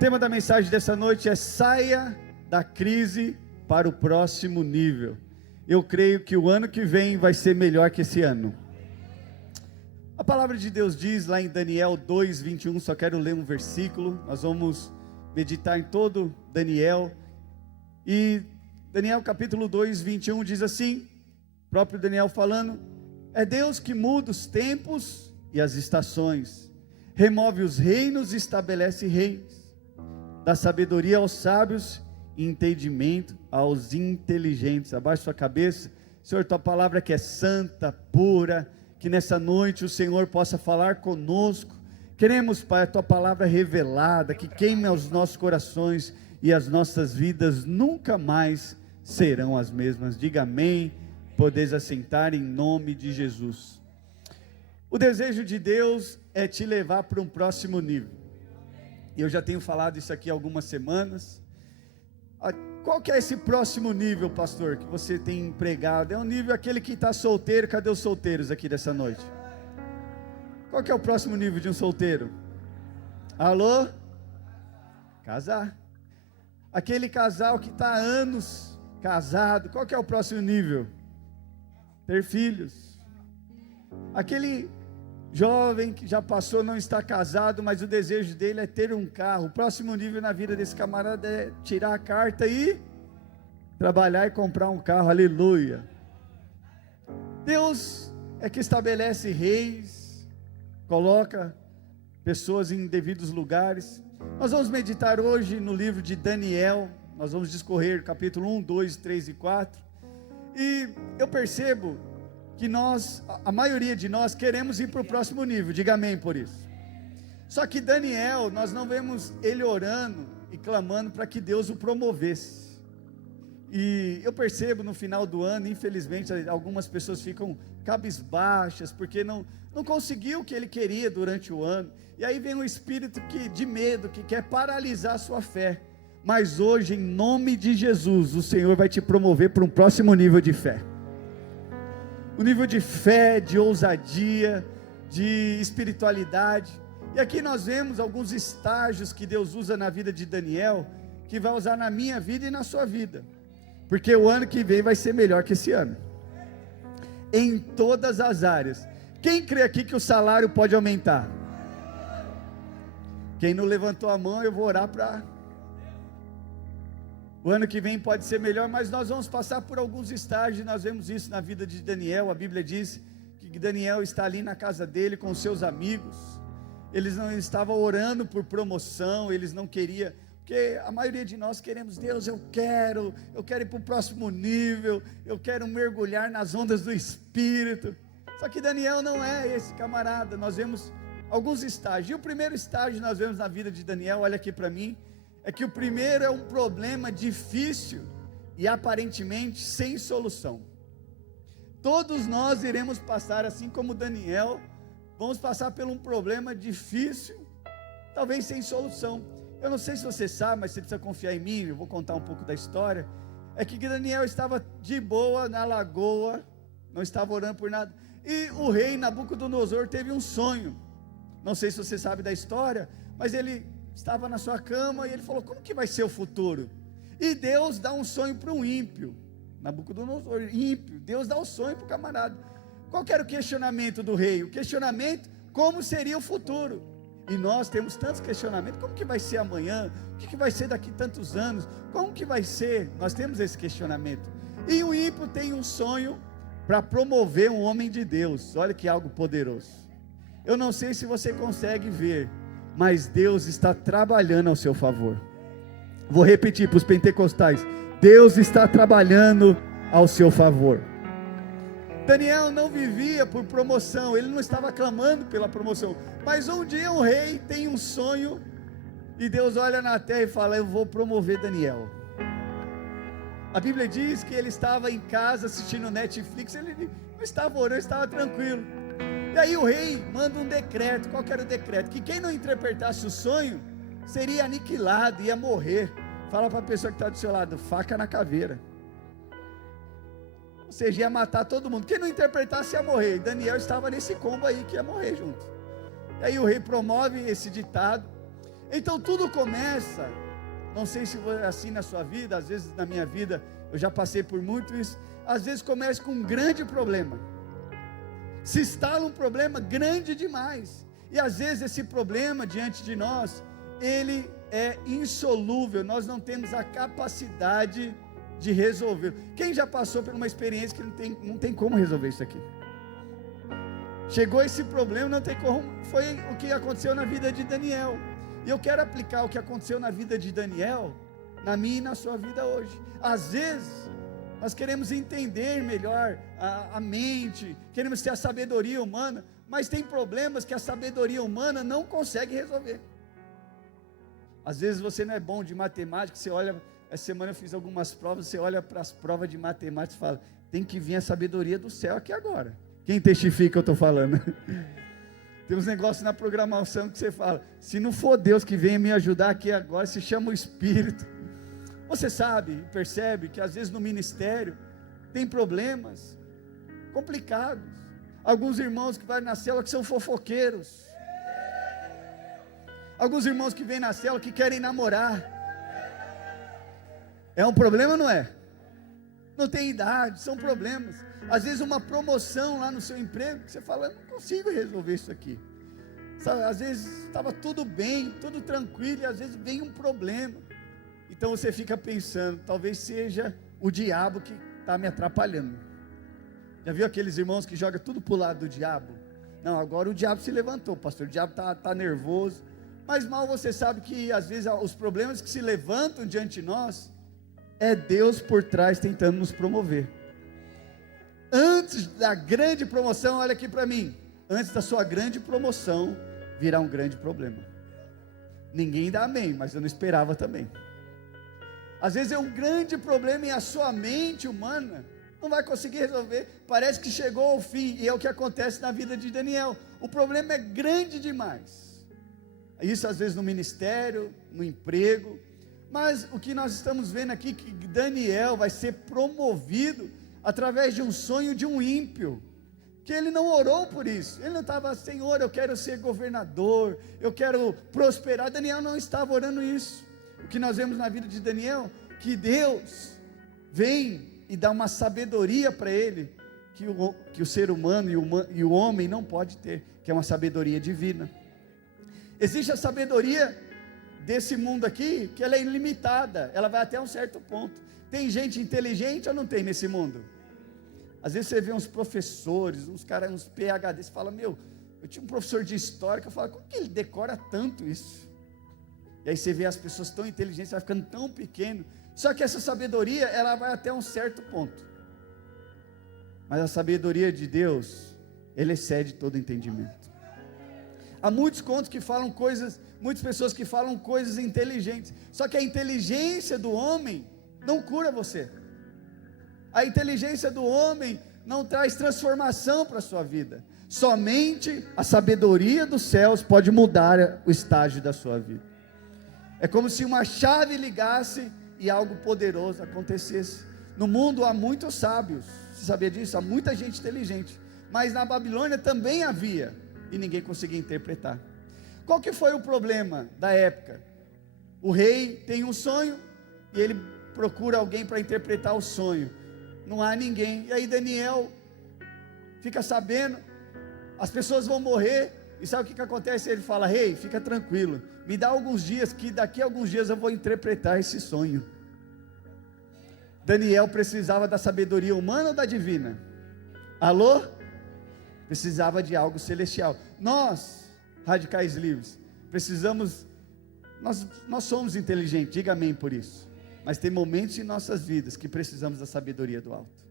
tema da mensagem dessa noite é: saia da crise para o próximo nível. Eu creio que o ano que vem vai ser melhor que esse ano. A palavra de Deus diz lá em Daniel 2:21, só quero ler um versículo, nós vamos meditar em todo Daniel. E Daniel capítulo 2:21 diz assim, próprio Daniel falando: é Deus que muda os tempos e as estações, remove os reinos e estabelece reis, dá sabedoria aos sábios e entendimento aos inteligentes. Abaixe sua cabeça. Senhor, tua palavra que é santa, pura, que nessa noite o Senhor possa falar conosco. Queremos, Pai, a tua palavra revelada, que queime aos nossos corações, e as nossas vidas nunca mais serão as mesmas. Diga amém. Podeis assentar em nome de Jesus. O desejo de Deus é te levar para um próximo nível. E eu já tenho falado isso aqui há algumas semanas. Qual que é esse próximo nível, pastor, que você tem empregado? É um nível aquele que está solteiro. Cadê os solteiros aqui dessa noite? Qual que é o próximo nível de um solteiro? Alô? Casar. Aquele casal que está há anos casado, qual que é o próximo nível? Ter filhos. Aquele jovem que já passou, não está casado, mas o desejo dele é ter um carro. O próximo nível na vida desse camarada é tirar a carta e trabalhar e comprar um carro. Aleluia. Deus é que estabelece reis, coloca pessoas em devidos lugares. Nós vamos meditar hoje no livro de Daniel. Nós vamos discorrer capítulo 1, 2, 3 e 4. E eu percebo que a maioria de nós queremos ir para o próximo nível. Diga amém por isso. Só que Daniel, nós não vemos ele orando e clamando para que Deus o promovesse. E eu percebo no final do ano, infelizmente, algumas pessoas ficam cabisbaixas, porque não conseguiu o que ele queria durante o ano. E aí vem um espírito de medo, que quer paralisar a sua fé. Mas hoje, em nome de Jesus, o Senhor vai te promover para um próximo nível de fé. Um nível de fé, de ousadia, de espiritualidade. E aqui nós vemos alguns estágios que Deus usa na vida de Daniel, que vai usar na minha vida e na sua vida. Porque o ano que vem vai ser melhor que esse ano. Em todas as áreas. Quem crê aqui que o salário pode aumentar? Quem não levantou a mão, eu vou orar para... O ano que vem pode ser melhor, mas nós vamos passar por alguns estágios. Nós vemos isso na vida de Daniel. A Bíblia diz que Daniel está ali na casa dele com seus amigos. Eles não estavam orando por promoção, eles não queriam, porque a maioria de nós queremos: Deus, eu quero ir para o próximo nível, eu quero mergulhar nas ondas do Espírito. Só que Daniel não é esse camarada. Nós vemos alguns estágios, e o primeiro estágio nós vemos na vida de Daniel, olha aqui para mim, é que o primeiro é um problema difícil e aparentemente sem solução. Todos nós iremos passar, assim como Daniel, vamos passar por um problema difícil, talvez sem solução. Eu não sei se você sabe, mas você precisa confiar em mim, eu vou contar um pouco da história. É que Daniel estava de boa na lagoa, não estava orando por nada, e o rei Nabucodonosor teve um sonho. Não sei se você sabe da história, mas ele estava na sua cama e ele falou: como que vai ser o futuro? E Deus dá um sonho para um ímpio. Nabucodonosor, ímpio. Deus dá um sonho para o camarada. Qual que era o questionamento do rei? O questionamento: como seria o futuro? E nós temos tantos questionamentos: como que vai ser amanhã? O que vai ser daqui tantos anos? Como que vai ser? Nós temos esse questionamento. E o ímpio tem um sonho para promover um homem de Deus. Olha que algo poderoso. Eu não sei se você consegue ver, mas Deus está trabalhando ao seu favor. Vou repetir para os pentecostais: Deus está trabalhando ao seu favor. Daniel não vivia por promoção, ele não estava clamando pela promoção, mas um dia o rei tem um sonho, e Deus olha na terra e fala: eu vou promover Daniel. A Bíblia diz que ele estava em casa assistindo Netflix, ele não estava orando, estava tranquilo. E aí o rei manda um decreto. Qual que era o decreto? Que quem não interpretasse o sonho seria aniquilado, ia morrer. Fala para a pessoa que está do seu lado: faca na caveira. Ou seja, ia matar todo mundo. Quem não interpretasse ia morrer. E Daniel estava nesse combo aí que ia morrer junto. E aí o rei promove esse ditado. Então tudo começa, não sei se é assim na sua vida, às vezes na minha vida, eu já passei por muito isso, às vezes começa com um grande problema, se instala um problema grande demais, e às vezes esse problema diante de nós, ele é insolúvel, nós não temos a capacidade de resolver. Quem já passou por uma experiência que não tem como resolver isso aqui? Chegou esse problema, não tem como. Foi o que aconteceu na vida de Daniel, e eu quero aplicar o que aconteceu na vida de Daniel, na minha e na sua vida hoje. Às vezes, nós queremos entender melhor a mente, queremos ter a sabedoria humana, mas tem problemas que a sabedoria humana não consegue resolver. Às vezes você não é bom de matemática, você olha, essa semana eu fiz algumas provas, você olha para as provas de matemática e fala, tem que vir a sabedoria do céu aqui agora. Quem testifica o que eu estou falando? Tem uns negócios na programação que você fala, se não for Deus que venha me ajudar aqui agora, se chama o Espírito. Você sabe, percebe que às vezes no ministério tem problemas complicados. Alguns irmãos que vão na célula que são fofoqueiros. Alguns irmãos que vêm na célula que querem namorar. É um problema, não é? Não tem idade, são problemas. Às vezes uma promoção lá no seu emprego, que você fala, eu não consigo resolver isso aqui. Sabe, às vezes estava tudo bem, tudo tranquilo, e às vezes vem um problema. Então você fica pensando, talvez seja o diabo que está me atrapalhando. Já viu aqueles irmãos que jogam tudo para o lado do diabo? Não, agora o diabo se levantou, pastor, o diabo está nervoso. Mas mal você sabe que às vezes os problemas que se levantam diante de nós, é Deus por trás tentando nos promover. Antes da grande promoção, olha aqui para mim, antes da sua grande promoção, virá um grande problema. Ninguém dá amém, mas eu não esperava também. Às vezes é um grande problema e a sua mente humana não vai conseguir resolver, parece que chegou ao fim, e é o que acontece na vida de Daniel. O problema é grande demais, isso às vezes no ministério, no emprego, mas o que nós estamos vendo aqui, que Daniel vai ser promovido, através de um sonho de um ímpio, que ele não orou por isso, ele não estava, Senhor, eu quero ser governador, eu quero prosperar. Daniel não estava orando isso. O que nós vemos na vida de Daniel, que Deus vem e dá uma sabedoria para ele, que o ser humano e o homem não pode ter, que é uma sabedoria divina. Existe a sabedoria desse mundo aqui, que ela é ilimitada, ela vai até um certo ponto. Tem gente inteligente ou não tem nesse mundo? Às vezes você vê uns professores, uns caras, uns PhD, você fala, eu tinha um professor de história, que eu falo, como que ele decora tanto isso? E aí você vê as pessoas tão inteligentes, vai ficando tão pequeno, só que essa sabedoria, ela vai até um certo ponto, mas a sabedoria de Deus, ele excede todo entendimento. Há muitos contos que falam coisas, muitas pessoas que falam coisas inteligentes, só que a inteligência do homem não cura você, a inteligência do homem não traz transformação para a sua vida, somente a sabedoria dos céus pode mudar o estágio da sua vida. É como se uma chave ligasse e algo poderoso acontecesse. No mundo há muitos sábios, você sabia disso? Há muita gente inteligente, mas na Babilônia também havia, e ninguém conseguia interpretar. Qual que foi o problema da época? O rei tem um sonho, e ele procura alguém para interpretar o sonho, não há ninguém, e aí Daniel fica sabendo, as pessoas vão morrer, e sabe o que acontece? Ele fala, rei, fica tranquilo, me dá alguns dias, que daqui a alguns dias eu vou interpretar esse sonho. Daniel precisava da sabedoria humana ou da divina? Alô? Precisava de algo celestial. Nós, radicais livres, precisamos, nós somos inteligentes, diga amém por isso, mas tem momentos em nossas vidas que precisamos da sabedoria do alto,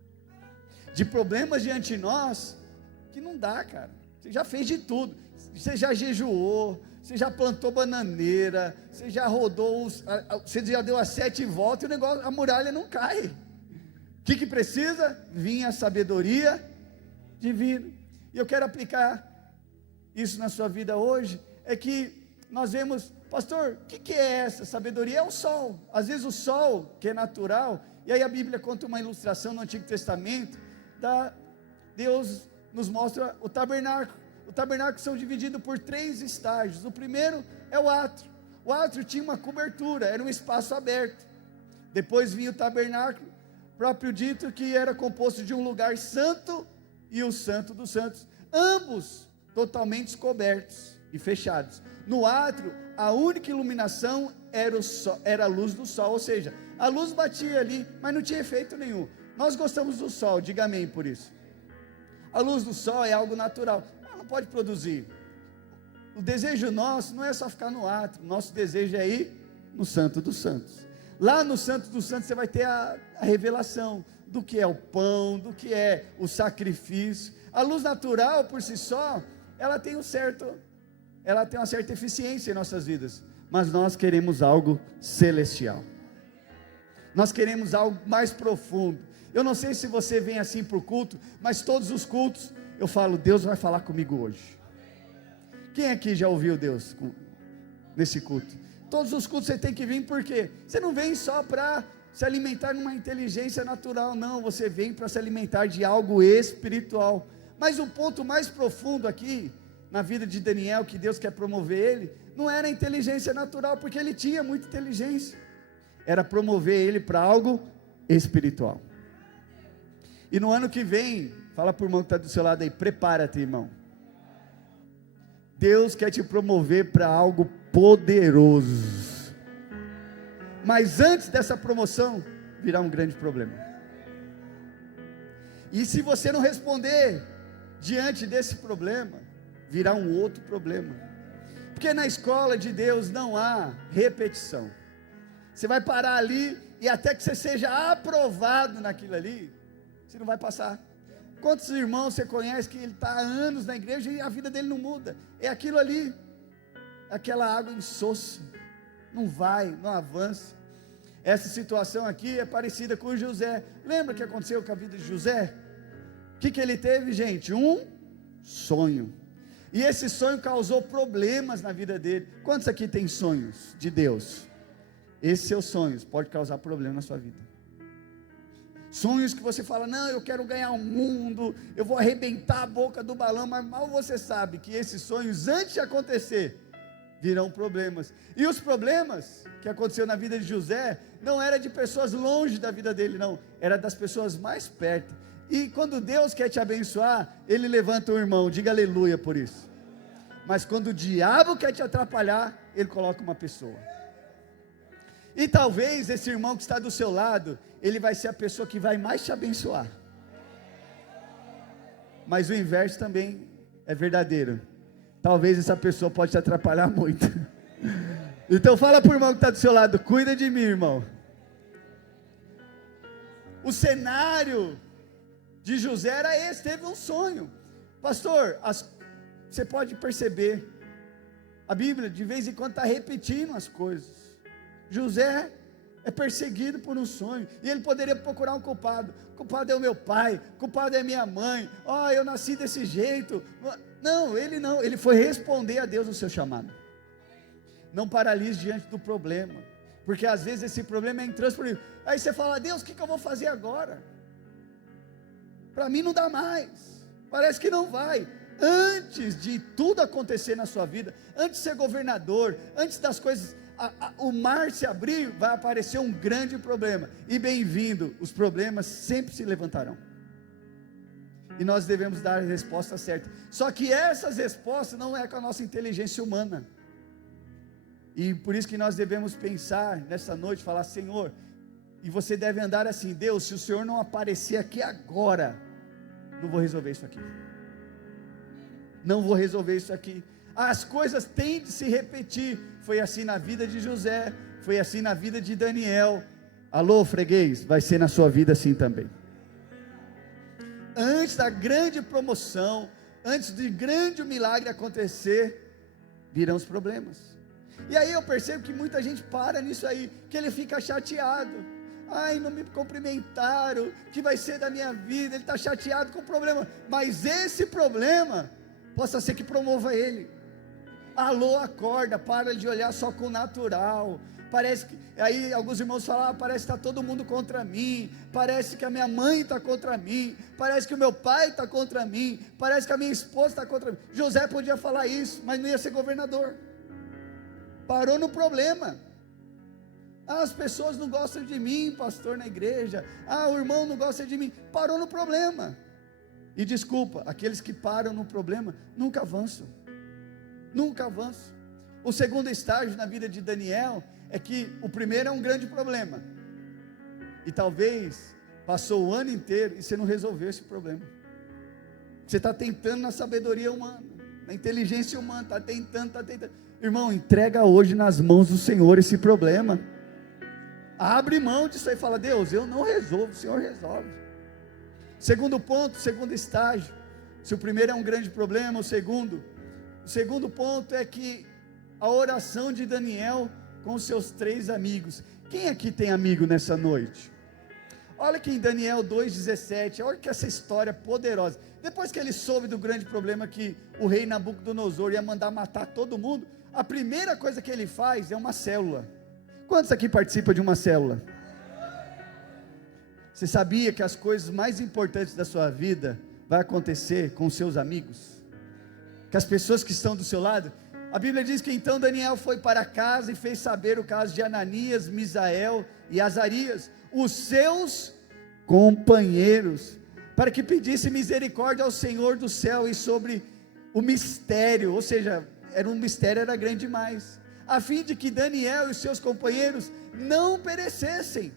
de problemas diante de nós, que não dá, cara, você já fez de tudo, você já jejuou, você já plantou bananeira, você já rodou, você já deu as 7 voltas, e o negócio, a muralha não cai. O que precisa? Vir a sabedoria divina, e eu quero aplicar isso na sua vida hoje, é que nós vemos, pastor, o que é essa sabedoria? É o sol, às vezes o sol, que é natural, e aí a Bíblia conta uma ilustração no Antigo Testamento, Deus nos mostra o tabernáculo são divididos por 3 estágios, o primeiro é o O átrio tinha uma cobertura, era um espaço aberto. Depois vinha o tabernáculo, próprio dito que era composto de um lugar santo e o santo dos santos, ambos totalmente cobertos e fechados. No átrio, a única iluminação era a luz do sol, ou seja, a luz batia ali, mas não tinha efeito nenhum. Nós gostamos do sol, diga amém por isso. A luz do sol é algo natural, ela não pode produzir. O desejo nosso não é só ficar no átrio, nosso desejo é ir no Santo dos Santos. Lá no Santo dos Santos você vai ter a revelação do que é o pão, do que é o sacrifício. A luz natural por si só, ela tem uma certa eficiência em nossas vidas, mas nós queremos algo celestial. Nós queremos algo mais profundo. Eu não sei se você vem assim para o culto, mas todos os cultos eu falo, Deus vai falar comigo hoje. Quem aqui já ouviu Deus nesse culto? Todos os cultos você tem que vir, por quê? Você não vem só para se alimentar numa inteligência natural, não, você vem para se alimentar de algo espiritual. Mas o ponto mais profundo aqui, na vida de Daniel, que Deus quer promover ele, não era a inteligência natural, porque ele tinha muita inteligência, era promover ele para algo espiritual. E no ano que vem, fala para o irmão que está do seu lado aí, prepara-te, irmão. Deus quer te promover para algo poderoso, mas antes dessa promoção, virá um grande problema. E se você não responder diante desse problema, virá um outro problema, porque na escola de Deus não há repetição. Você vai parar ali, e até que você seja aprovado naquilo ali, você não vai passar. Quantos irmãos você conhece que ele está há anos na igreja e a vida dele não muda? É aquilo ali, aquela água insossa, não vai, não avança. Essa situação aqui é parecida com José. Lembra o que aconteceu com a vida de José? O que ele teve, gente? Um sonho, e esse sonho causou problemas na vida dele. Quantos aqui tem sonhos de Deus? Esses seus sonhos podem causar problema na sua vida. Sonhos que você fala, não, eu quero ganhar o mundo, eu vou arrebentar a boca do balão, mas mal você sabe que esses sonhos, antes de acontecer, virão problemas. E os problemas que aconteceu na vida de José, não era de pessoas longe da vida dele, não, era das pessoas mais perto. E quando Deus quer te abençoar, Ele levanta um irmão, diga aleluia por isso. Mas quando o diabo quer te atrapalhar, ele coloca uma pessoa. E talvez esse irmão que está do seu lado, ele vai ser a pessoa que vai mais te abençoar. Mas o inverso também é verdadeiro. Talvez essa pessoa pode te atrapalhar muito. Então fala para o irmão que está do seu lado, cuida de mim, irmão. O cenário de José era esse, teve um sonho. Pastor, você pode perceber, a Bíblia de vez em quando está repetindo as coisas. José é perseguido por um sonho, e ele poderia procurar um culpado. Culpado é o meu pai, culpado é minha mãe, eu nasci desse jeito. Não, ele foi responder a Deus no seu chamado. Não paralise diante do problema, porque às vezes esse problema é intransponível. Aí você fala, Deus, o que eu vou fazer agora? Para mim não dá mais, parece que não vai. Antes de tudo acontecer na sua vida, antes de ser governador, antes das coisas, o mar se abrir, vai aparecer um grande problema, e bem-vindo, os problemas sempre se levantarão, e nós devemos dar a resposta certa, só que essas respostas não é com a nossa inteligência humana, e por isso que nós devemos pensar nessa noite, falar, Senhor, e você deve andar assim, Deus, se o Senhor não aparecer aqui agora, não vou resolver isso aqui, não vou resolver isso aqui. As coisas têm de se repetir. Foi assim na vida de José, foi assim na vida de Daniel. Alô, freguês, vai ser na sua vida assim também. Antes da grande promoção, antes de grande milagre acontecer, virão os problemas. E aí eu percebo que muita gente para nisso aí, que ele fica chateado. Ai, não me cumprimentaram, o que vai ser da minha vida? Ele está chateado com o problema, mas esse problema possa ser que promova ele. Alô, acorda, para de olhar só com o natural. Parece que, aí alguns irmãos falam, parece que está todo mundo contra mim, parece que a minha mãe está contra mim, parece que o meu pai está contra mim, parece que a minha esposa está contra mim. José podia falar isso, mas não ia ser governador. parou no problema. As pessoas não gostam de mim, pastor, na igreja. O irmão não gosta de mim. Parou no problema. E desculpa, aqueles que param no problema nunca avançam. Nunca avançam. O segundo estágio na vida de Daniel é que o primeiro é um grande problema. E talvez passou o ano inteiro e você não resolveu esse problema. Você está tentando na sabedoria humana, na inteligência humana, está tentando. Irmão, entrega hoje nas mãos do Senhor esse problema. Abre mão disso aí e fala: Deus, eu não resolvo, o Senhor resolve. Segundo ponto, segundo estágio. Se o primeiro é um grande problema, o segundo ponto é que a oração de Daniel com seus 3 amigos. Quem aqui tem amigo nessa noite? Olha que em Daniel 2,17, olha que essa história poderosa. Depois que ele soube do grande problema que o rei Nabucodonosor ia mandar matar todo mundo, a primeira coisa que ele faz é uma célula. Quantos aqui participam de uma célula? Você sabia que as coisas mais importantes da sua vida vai acontecer com seus amigos? Que as pessoas que estão do seu lado? A Bíblia diz que então Daniel foi para casa e fez saber o caso de Ananias, Misael e Azarias, os seus companheiros, para que pedisse misericórdia ao Senhor do céu e sobre o mistério, ou seja, era um mistério, era grande demais, a fim de que Daniel e os seus companheiros não perecessem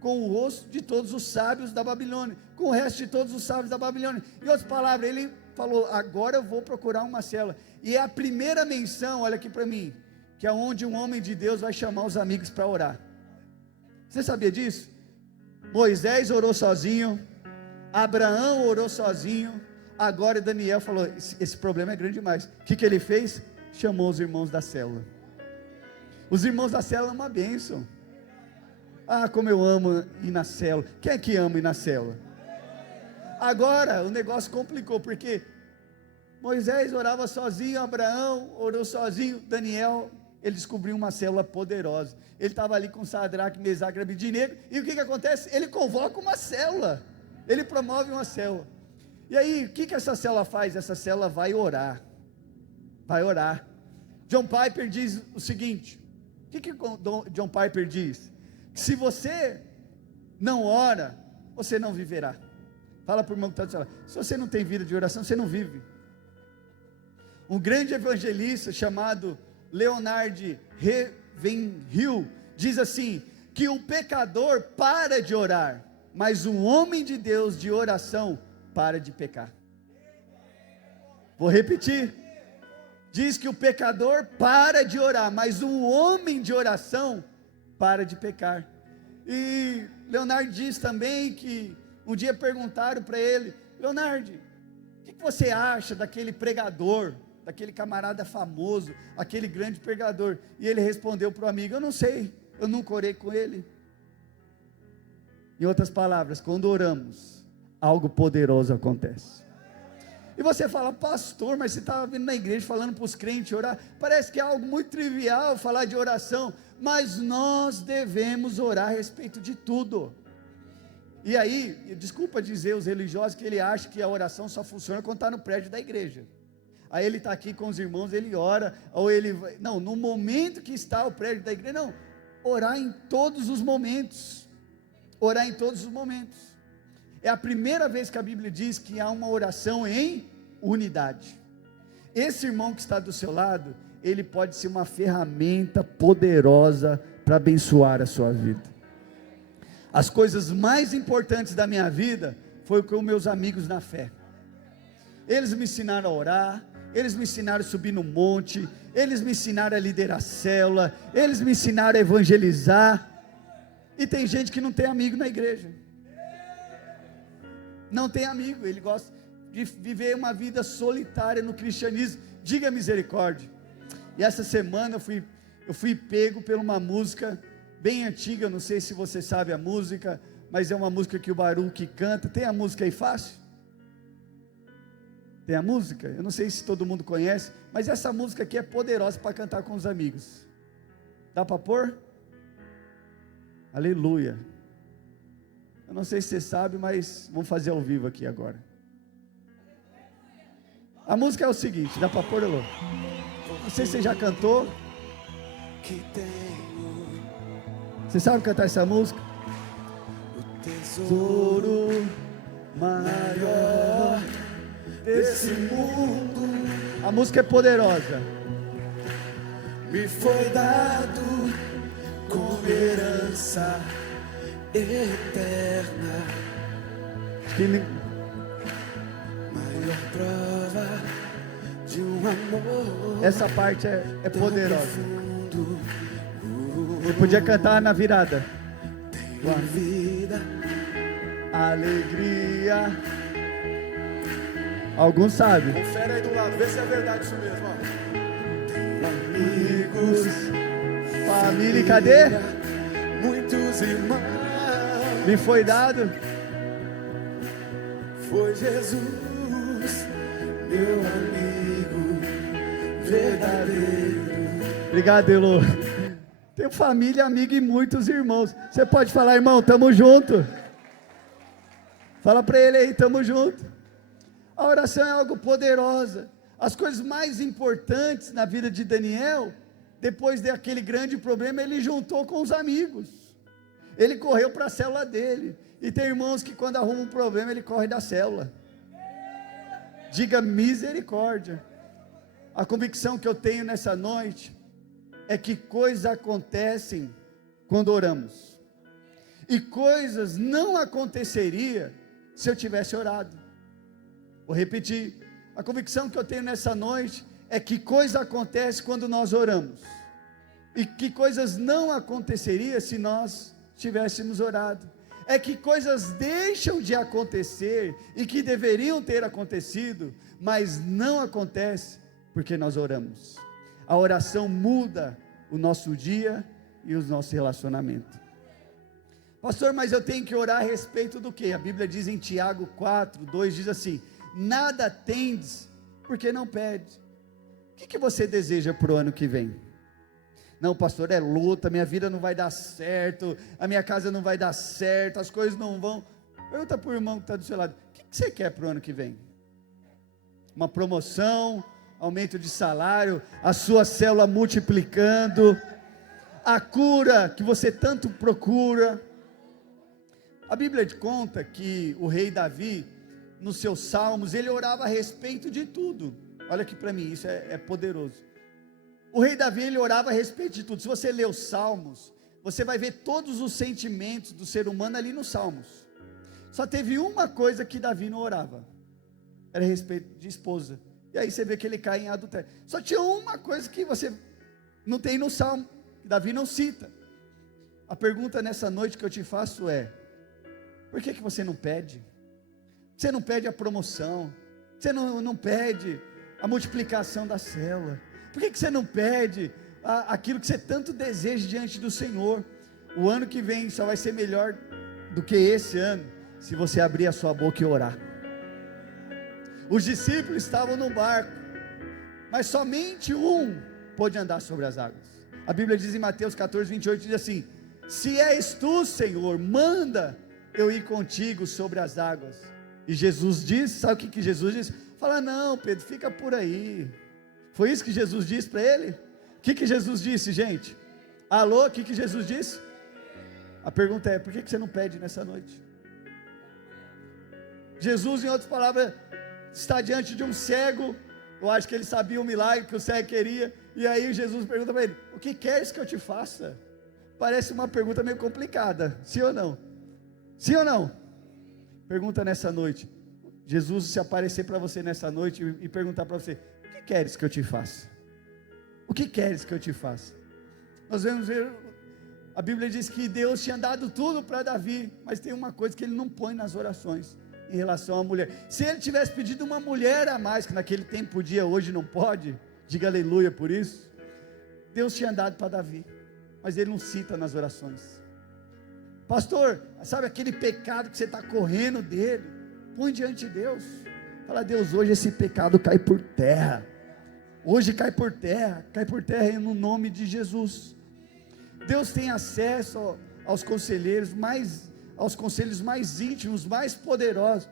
com o rosto de todos os sábios da Babilônia, com o resto de todos os sábios da Babilônia. Em outras palavras, ele falou: agora eu vou procurar uma célula. E é a primeira menção, olha aqui para mim, que é onde um homem de Deus vai chamar os amigos para orar. Você sabia disso? Moisés orou sozinho, Abraão orou sozinho, agora Daniel falou: esse problema é grande demais. O que ele fez? Chamou os irmãos da célula. Os irmãos da célula é uma bênção. Como eu amo ir na célula. Quem é que ama ir na célula? Agora o negócio complicou, porque Moisés orava sozinho, Abraão orou sozinho, Daniel, ele descobriu uma célula poderosa. Ele estava ali com Sadraque, Mesaque e Abednego, e o que acontece? Ele convoca uma célula, ele promove uma célula. E aí, o que essa célula faz? Essa célula vai orar. John Piper diz o seguinte: o que John Piper diz? Que se você não ora, você não viverá. Fala para o irmão que está do seu lado: se você não tem vida de oração, você não vive. Um grande evangelista chamado Leonard Ravenhill diz assim: que o pecador para de orar, mas um homem de Deus de oração para de pecar. Vou repetir. Diz que o pecador para de orar, mas um homem de oração para de pecar. E Leonard diz também que um dia perguntaram para ele: Leonard, o que você acha daquele pregador, daquele camarada famoso, aquele grande pregador? E ele respondeu para o amigo: eu não sei, eu nunca orei com ele. Em outras palavras, quando oramos, algo poderoso acontece. E você fala: pastor, mas você estava vindo na igreja falando para os crentes orar, parece que é algo muito trivial falar de oração, mas nós devemos orar a respeito de tudo. E aí, desculpa dizer os religiosos que ele acha que a oração só funciona quando está no prédio da igreja. Aí ele está aqui com os irmãos, ele ora, ou ele vai, não, no momento que está o prédio da igreja, não, orar em todos os momentos, orar em todos os momentos. É a primeira vez que a Bíblia diz que há uma oração em unidade. Esse irmão que está do seu lado, ele pode ser uma ferramenta poderosa para abençoar a sua vida. As coisas mais importantes da minha vida foi com meus amigos na fé. Eles me ensinaram a orar, eles me ensinaram a subir no monte, eles me ensinaram a liderar célula, eles me ensinaram a evangelizar. E tem gente que não tem amigo na igreja. Não tem amigo, ele gosta de viver uma vida solitária no cristianismo. Diga misericórdia. E essa semana eu fui pego por uma música bem antiga, não sei se você sabe a música, mas é uma música que o Baruque canta. Tem a música aí fácil? Tem a música? Eu não sei se todo mundo conhece, mas essa música aqui é poderosa para cantar com os amigos. Dá para pôr? Aleluia. Eu não sei se você sabe, mas vamos fazer ao vivo aqui agora. A música é o seguinte, dá para pôr, Elô? Não sei se você já cantou. que tenho. Você sabe cantar essa música? O tesouro maior desse mundo A música é poderosa. me foi dado como herança eterna. Maior prova de um amor. Essa parte é poderosa. Profundo. Eu podia cantar na virada. Tenho vida, Alegria. Alguns sabem. confere aí do lado, vê se é verdade isso mesmo, ó. Amigos, família, e cadê? Muitos irmãos, Me foi dado. foi Jesus, meu amigo verdadeiro. Obrigado, Elô. Tenho família, amigo e muitos irmãos. Você pode falar, irmão, tamo junto. Fala para ele aí, tamo junto. A oração é algo poderosa. As coisas mais importantes na vida de Daniel, depois daquele grande problema, ele juntou com os amigos. Ele correu para a célula dele. E tem irmãos que quando arrumam um problema, ele corre da célula. Diga misericórdia. A convicção que eu tenho nessa noite é que coisas acontecem quando oramos. E coisas não aconteceriam se eu tivesse orado. Vou repetir. A convicção que eu tenho nessa noite é que coisa acontece quando nós oramos. E que coisas não aconteceriam se nós tivéssemos orado. É que coisas deixam de acontecer e que deveriam ter acontecido, mas não acontece porque nós oramos. A oração muda o nosso dia e o nosso relacionamento. Pastor, mas eu tenho que orar a respeito do quê? A Bíblia diz em Tiago 4:2, diz assim: nada tendes, porque não pede. O que você deseja para o ano que vem? Não, pastor, é luta, minha vida não vai dar certo, a minha casa não vai dar certo, as coisas não vão. Pergunta para o irmão que está do seu lado: o que você quer para o ano que vem? Uma promoção, aumento de salário, a sua célula multiplicando, a cura que você tanto procura. A Bíblia conta que o rei Davi, nos seus salmos, ele orava a respeito de tudo. Olha aqui para mim, isso é poderoso. O rei Davi, ele orava a respeito de tudo. Se você ler os salmos, você vai ver todos os sentimentos do ser humano ali nos salmos. Só teve uma coisa que Davi não orava, era a respeito de esposa. E aí você vê que ele cai em adultério. Só tinha uma coisa que você não tem no salmo, que Davi não cita. A pergunta nessa noite que eu te faço é: por que você não pede? Você não pede a promoção, você não pede a multiplicação da célula, por que você não pede aquilo que você tanto deseja diante do Senhor? O ano que vem só vai ser melhor do que esse ano, se você abrir a sua boca e orar. Os discípulos estavam no barco, mas somente um pôde andar sobre as águas. A Bíblia diz em Mateus 14:28, diz assim: se és tu, Senhor, manda eu ir contigo sobre as águas. E Jesus disse, sabe o que Jesus disse? Fala: não, Pedro, fica por aí. Foi isso que Jesus disse para ele? O que Jesus disse, gente? Alô, o que Jesus disse? A pergunta é: por que você não pede nessa noite? Jesus, em outras palavras, está diante de um cego. Eu acho que ele sabia o milagre que o cego queria. E aí Jesus pergunta para ele: o que queres que eu te faça? Parece uma pergunta meio complicada, sim ou não? Sim ou não? Pergunta nessa noite. Jesus se aparecer para você nessa noite e perguntar para você: o que queres que eu te faça? O que queres que eu te faça? Nós vamos ver, a Bíblia diz que Deus tinha dado tudo para Davi, mas tem uma coisa que ele não põe nas orações, em relação à mulher. Se ele tivesse pedido uma mulher a mais, que naquele tempo podia, hoje não pode, diga aleluia por isso. Deus tinha dado para Davi, mas ele não cita nas orações. Pastor, sabe aquele pecado que você está correndo dele? Põe diante de Deus. Fala: Deus, hoje esse pecado cai por terra. Hoje cai por terra no nome de Jesus. Deus tem acesso aos conselheiros aos conselhos mais íntimos, mais poderosos.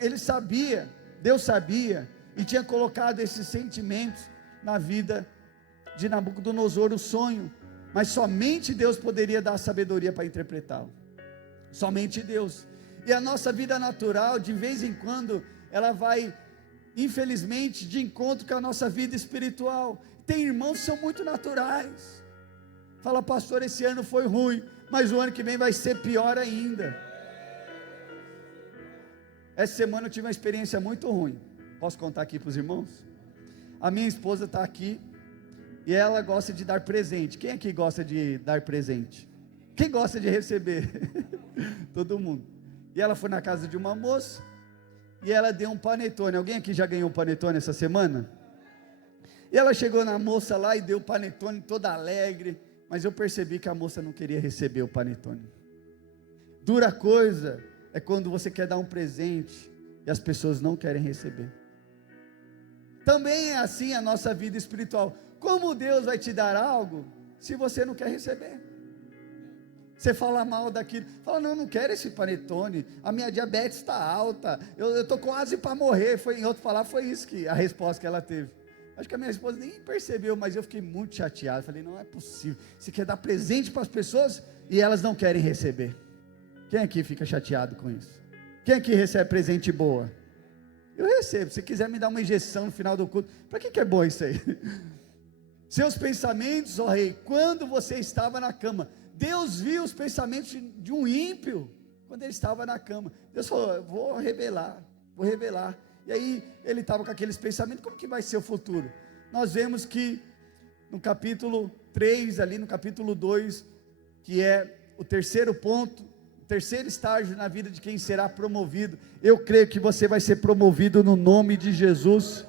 Ele sabia, Deus sabia, e tinha colocado esses sentimentos na vida de Nabucodonosor. O sonho mas somente Deus poderia dar a sabedoria para interpretá-lo, somente Deus. E a nossa vida natural, de vez em quando, ela vai, infelizmente, de encontro com a nossa vida espiritual. Tem irmãos que são muito naturais, fala: pastor, esse ano foi ruim, mas o ano que vem vai ser pior ainda. Essa semana eu tive uma experiência muito ruim, posso contar aqui para os irmãos? A minha esposa está aqui, e ela gosta de dar presente. Quem aqui gosta de dar presente? Quem gosta de receber? Todo mundo. E ela foi na casa de uma moça, e ela deu um panetone. Alguém aqui já ganhou um panetone essa semana? E ela chegou na moça lá e deu o panetone toda alegre, mas eu percebi que a moça não queria receber o panetone. Dura coisa é quando você quer dar um presente e as pessoas não querem receber. Também é assim a nossa vida espiritual. Como Deus vai te dar algo se você não quer receber? Você fala mal daquilo, fala: não quero esse panetone, a minha diabetes está alta, eu estou quase para morrer. Em outro falar, foi isso que a resposta que ela teve. Acho que a minha esposa nem percebeu, mas eu fiquei muito chateado. Falei: não é possível, você quer dar presente para as pessoas e elas não querem receber. Quem aqui fica chateado com isso? Quem aqui recebe presente boa? Eu recebo. Se quiser me dar uma injeção no final do culto, para que é bom isso aí? Seus pensamentos, ó rei, quando você estava na cama, Deus viu os pensamentos de um ímpio, quando ele estava na cama. Deus falou: vou revelar. E aí, ele estava com aqueles pensamentos: como que vai ser o futuro? Nós vemos que, no capítulo 3, ali no capítulo 2, que é o terceiro ponto, o terceiro estágio na vida de quem será promovido. Eu creio que você vai ser promovido no nome de Jesus.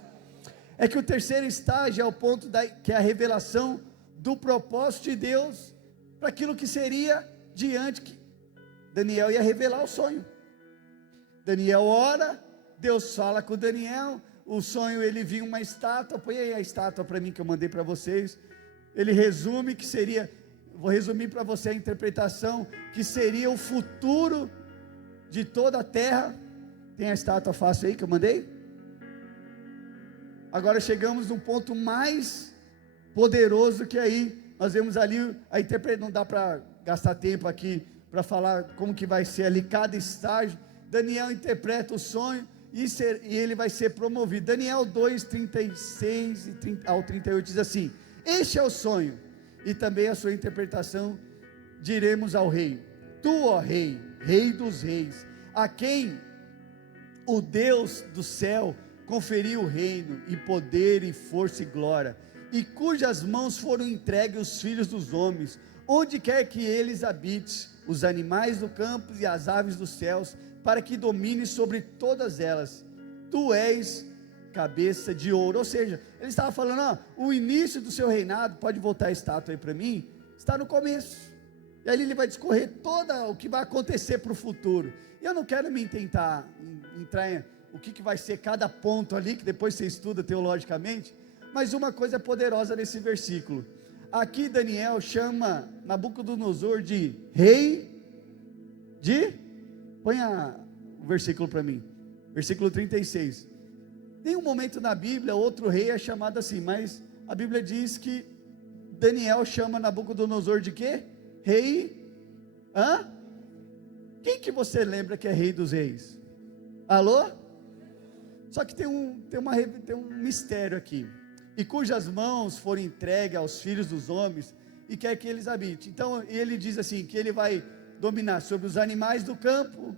É que o terceiro estágio é o ponto que é a revelação do propósito de Deus para aquilo que seria diante. Que Daniel ia revelar o sonho. Daniel ora, Deus fala com Daniel. O sonho, ele viu uma estátua. Põe aí a estátua para mim que eu mandei para vocês. Ele resume que seria, vou resumir para você a interpretação, que seria o futuro de toda a terra. Tem a estátua fácil aí que eu mandei? Agora chegamos num ponto mais poderoso, que aí nós vemos ali a interpretação. Não dá para gastar tempo aqui para falar como que vai ser ali cada estágio. Daniel interpreta o sonho e ele vai ser promovido. Daniel 2, 36 ao 38 diz assim: este é o sonho e também a sua interpretação. Diremos ao rei: tu, ó rei, rei dos reis, a quem o Deus do céu conferiu o reino, e poder, e força, e glória, e cujas mãos foram entregues os filhos dos homens, onde quer que eles habitem, os animais do campo e as aves dos céus, para que domine sobre todas elas. Tu és cabeça de ouro. Ou seja, ele estava falando: o início do seu reinado, pode voltar a estátua aí para mim, está no começo. E aí ele vai discorrer todo o que vai acontecer para o futuro. E eu não quero tentar entrar em o que vai ser cada ponto ali, que depois você estuda teologicamente, mas uma coisa poderosa nesse versículo. Aqui Daniel chama Nabucodonosor de rei de... Põe o versículo para mim, versículo 36. Nenhum momento na Bíblia outro rei é chamado assim, mas a Bíblia diz que Daniel chama Nabucodonosor de quê? Rei, quem que você lembra que é rei dos reis? Alô? Só que tem um mistério aqui. E cujas mãos foram entregues aos filhos dos homens, e quer que eles habitem. Então ele diz assim, que ele vai dominar sobre os animais do campo,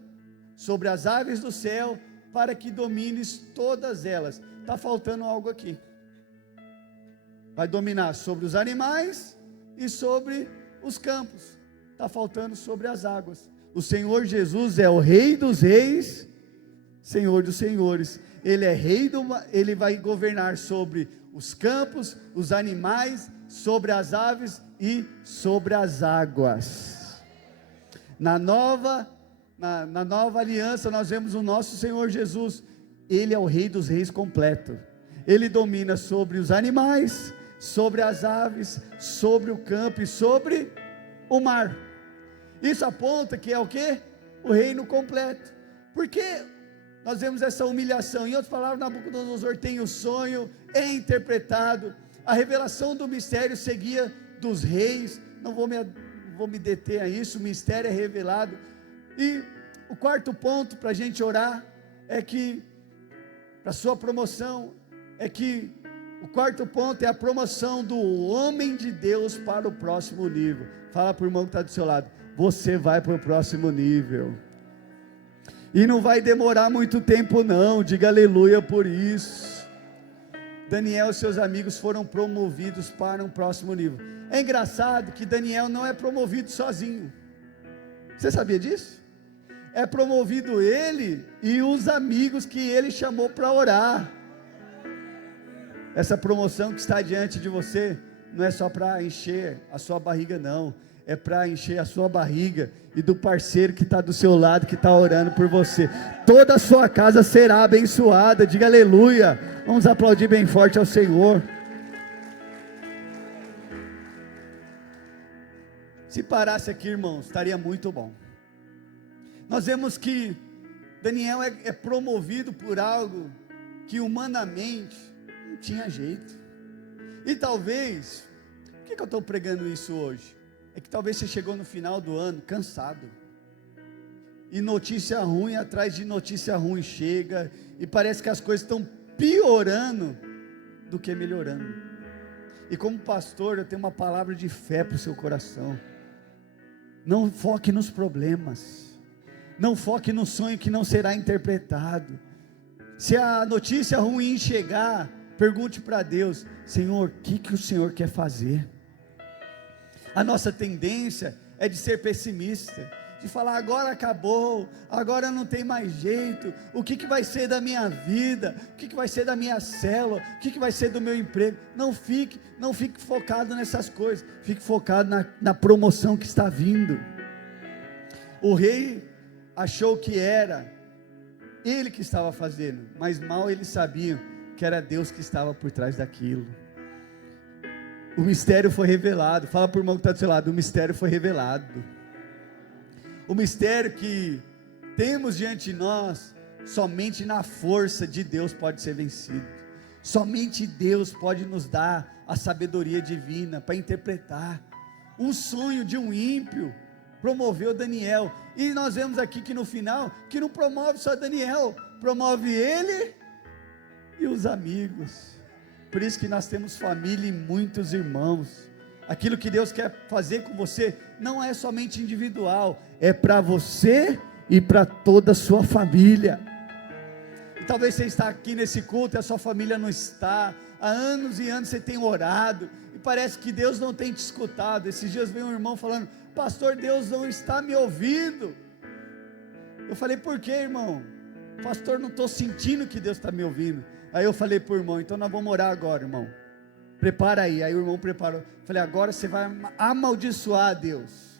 sobre as aves do céu, para que domines todas elas. Está faltando algo aqui. Vai dominar sobre os animais e sobre os campos. Está faltando sobre as águas. O Senhor Jesus é o Rei dos reis, Senhor dos senhores. Ele é rei ele vai governar sobre os campos, os animais, sobre as aves e sobre as águas. Na nova aliança nós vemos o nosso Senhor Jesus. Ele é o Rei dos reis completo. Ele domina sobre os animais, sobre as aves, sobre o campo e sobre o mar. Isso aponta que é o quê? O reino completo. Porque nós vemos essa humilhação. Em outras palavras, Nabucodonosor tem o sonho, é interpretado. A revelação do mistério seguia dos reis, não vou me deter a isso, o mistério é revelado. E o quarto ponto para a gente orar é que, para a sua promoção, é que o quarto ponto é a promoção do homem de Deus para o próximo nível. Fala para o irmão que está do seu lado: você vai para o próximo nível, e não vai demorar muito tempo não, diga aleluia por isso. Daniel e seus amigos foram promovidos para um próximo nível. É engraçado que Daniel não é promovido sozinho, você sabia disso? É promovido ele e os amigos que ele chamou para orar. Essa promoção que está diante de você, não é só para encher a sua barriga não, é para encher a sua barriga e do parceiro que está do seu lado, que está orando por você. Toda a sua casa será abençoada, diga aleluia. Vamos aplaudir bem forte ao Senhor. Se parasse aqui, irmãos, estaria muito bom. Nós vemos que Daniel é promovido por algo que humanamente não tinha jeito. E talvez, por que eu estou pregando isso hoje? É que talvez você chegou no final do ano cansado, e notícia ruim atrás de notícia ruim chega, e parece que as coisas estão piorando do que melhorando. E como pastor, eu tenho uma palavra de fé para o seu coração: não foque nos problemas, não foque no sonho que não será interpretado. Se a notícia ruim chegar, pergunte para Deus: Senhor, o que o Senhor quer fazer? A nossa tendência é de ser pessimista, de falar: agora acabou, agora não tem mais jeito, o que vai ser da minha vida, o que vai ser da minha célula, o que vai ser do meu emprego. Não fique focado nessas coisas, fique focado na promoção que está vindo. O rei achou que era ele que estava fazendo, mas mal eles sabiam que era Deus que estava por trás daquilo. O mistério foi revelado. Fala para o irmão que está do seu lado: o mistério foi revelado. O mistério que temos diante de nós, somente na força de Deus pode ser vencido. Somente Deus pode nos dar a sabedoria divina para interpretar. Um sonho de um ímpio promoveu Daniel, e nós vemos aqui que no final, que não promove só Daniel, promove ele e os amigos. Por isso que nós temos família e muitos irmãos. Aquilo que Deus quer fazer com você não é somente individual, é para você e para toda a sua família. E talvez você está aqui nesse culto e a sua família não está. Há anos e anos você tem orado e parece que Deus não tem te escutado. Esses dias veio um irmão falando: pastor, Deus não está me ouvindo. Eu falei: por que, irmão? Pastor, não estou sentindo que Deus está me ouvindo. Aí eu falei para o irmão: então nós vamos orar agora, irmão, prepara aí. Aí o irmão preparou. Falei: agora você vai amaldiçoar a Deus.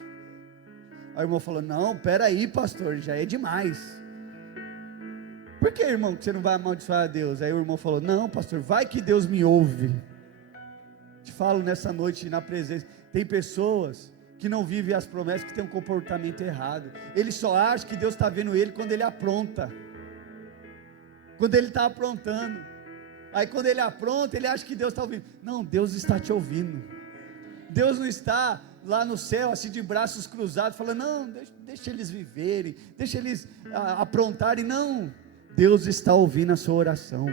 Aí o irmão falou: não, pera aí, pastor, já é demais. Por que, irmão, que você não vai amaldiçoar a Deus? Aí o irmão falou: não, pastor, vai que Deus me ouve. Te falo nessa noite na presença, tem pessoas que não vivem as promessas, que tem um comportamento errado. Ele só acha que Deus está vendo ele quando ele apronta, quando ele está aprontando. Aí quando ele apronta, ele acha que Deus está ouvindo. Não, Deus está te ouvindo. Deus não está lá no céu assim de braços cruzados, falando: não, deixa eles viverem, deixa eles aprontarem. Não, Deus está ouvindo a sua oração.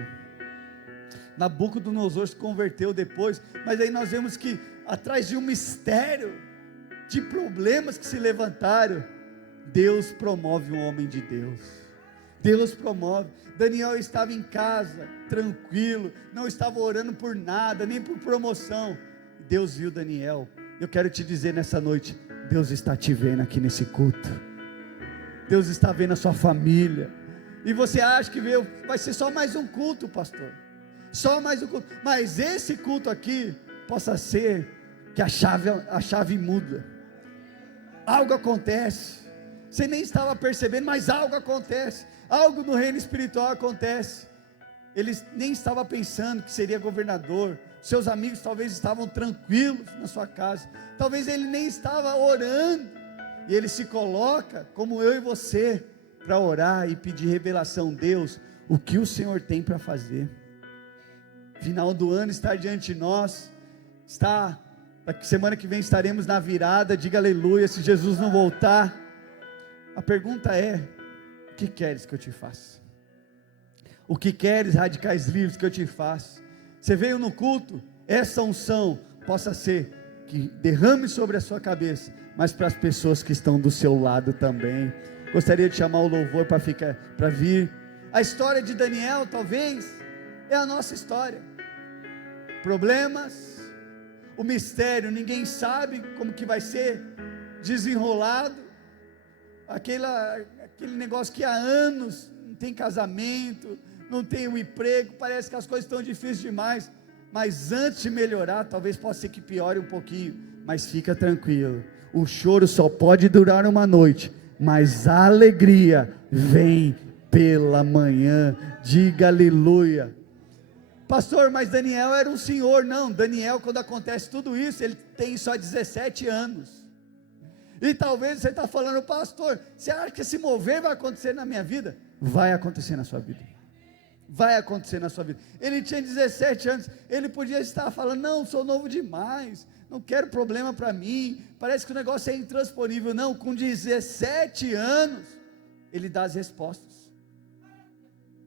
Nabucodonosor se converteu depois, mas aí nós vemos que atrás de um mistério, de problemas que se levantaram, Deus promove um homem de Deus. Deus promove. Daniel estava em casa, tranquilo, não estava orando por nada, nem por promoção. Deus viu Daniel. Eu quero te dizer nessa noite: Deus está te vendo aqui nesse culto. Deus está vendo a sua família. E você acha que vai ser só mais um culto, pastor? Só mais um culto. Mas esse culto aqui possa ser que a chave muda. Algo acontece. Você nem estava percebendo, mas algo acontece. Algo no reino espiritual acontece. Ele nem estava pensando que seria governador. Seus amigos talvez estavam tranquilos na sua casa. Talvez ele nem estava orando. E ele se coloca, como eu e você, para orar e pedir revelação. Deus, o que o Senhor tem para fazer? Final do ano está diante de nós. Está Semana que vem estaremos na virada, diga aleluia, se Jesus não voltar. A pergunta é: o que queres que eu te faça? O que queres, radicais livres, que eu te faça? Você veio no culto, essa unção possa ser que derrame sobre a sua cabeça, mas para as pessoas que estão do seu lado também. Gostaria de chamar o louvor para vir. A história de Daniel talvez é a nossa história. Problemas, o mistério, ninguém sabe como que vai ser desenrolado. Aquele negócio que há anos não tem casamento, não tem um emprego, parece que as coisas estão difíceis demais. Mas antes de melhorar, talvez possa ser que piore um pouquinho, mas fica tranquilo, o choro só pode durar uma noite, mas a alegria vem pela manhã, diga aleluia. Pastor, mas Daniel era um senhor. Não, Daniel, quando acontece tudo isso, ele tem só 17 anos, e talvez você está falando: pastor, você acha que esse mover vai acontecer na minha vida? Vai acontecer na sua vida, vai acontecer na sua vida. Ele tinha 17 anos, ele podia estar falando: não, sou novo demais, não quero problema para mim, parece que o negócio é intransponível. Não, com 17 anos, ele dá as respostas,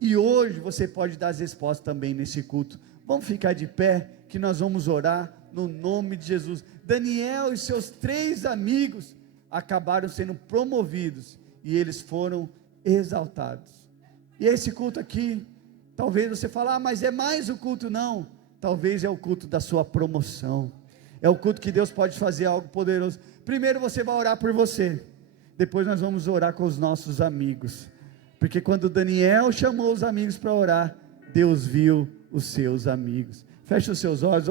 e hoje você pode dar as respostas também nesse culto. Vamos ficar de pé, que nós vamos orar no nome de Jesus. Daniel e seus 3 amigos acabaram sendo promovidos, e eles foram exaltados. E esse culto aqui, talvez você fale: ah, mas é mais o culto. Não, talvez é o culto da sua promoção, é o culto que Deus pode fazer algo poderoso. Primeiro você vai orar por você, depois nós vamos orar com os nossos amigos, porque quando Daniel chamou os amigos para orar, Deus viu os seus amigos. Feche os seus olhos.